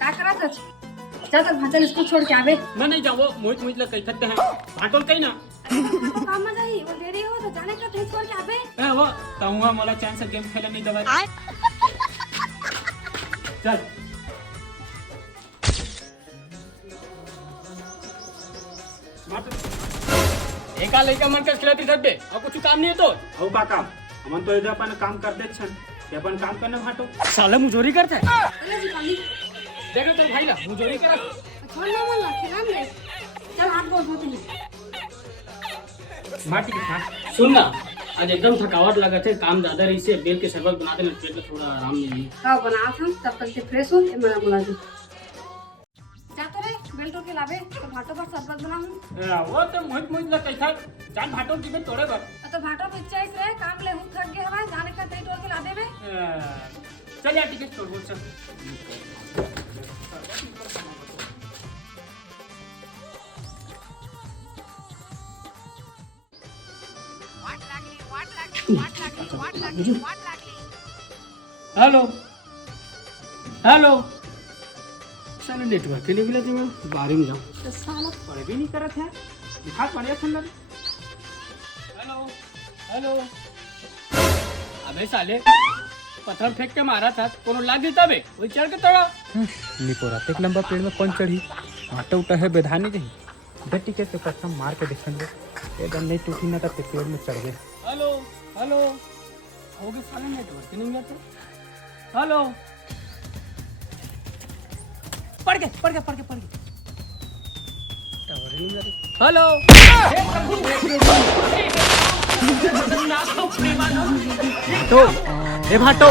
क्या करा था? जा तक भाचन स्कूल छोड़ के आवे। मैं नहीं जाऊँ, मोहित मोहित लग कही सकते हैं भाटोल कहीं ना तो काम में जाही, वो देरी हो तो जाने का थे छोड़ के आवे। ए वो कहूँगा मोला चैन से गेम खेले नहीं दवा चल एक लड़का मन के खिलाती सकते और कुछ काम नहीं है तो हो का काम हमन तो इधर अपन काम करते छन ये अपन काम करने भाटो साला मुजोरी करता है चले जी पाली। देख लो तो भाई ना मुजोरी करा छोड़ ना बोलना, खिलान ले। चल हाथ बोल होते हैं। माटी के साथ सुन ना आज एकदम थकावट लगा थे काम ज्यादा रही से बेल के शरबत बना दे पेट में थोड़ा आराम नहीं है हाँ बना था तब तक से फ्रेश हो मेरा बोला जी। जा तो रे बेल्ट के लावे तो भाटो पर शरबत बनाऊं। वो तो मोहित मोहित लग कही था जान भाटो की में तोड़े बर तो भाटो पिक्चर इस रे काम ले हूं थक गए हवा जाने का तेरी तोड़ के ला देवे। चल यार टिकट तोड़ बोल चल हेलो हेलो चलो नेटवर्क के लिए भी लगे मैं बाहर में जाऊँ तो साला पढ़े भी नहीं करत है दिखा पढ़े थे लगे हेलो हेलो अबे साले पत्थर फेंक के मारा था कोनो लाग गई तबे वही चढ़ के तोड़ा निपोरा एक लंबा पेड़ में कौन चढ़ी आटा उठा है बेधानी रही बेटी के कसम मार के देखेंगे एकदम नहीं टूटी ना तब पेड़ में चढ़ गए हेलो हेलो हो गए साले नेटवर्क नहीं जाते हेलो पढ़ के टावर ही नहीं जाते हेलो तो ए भाटो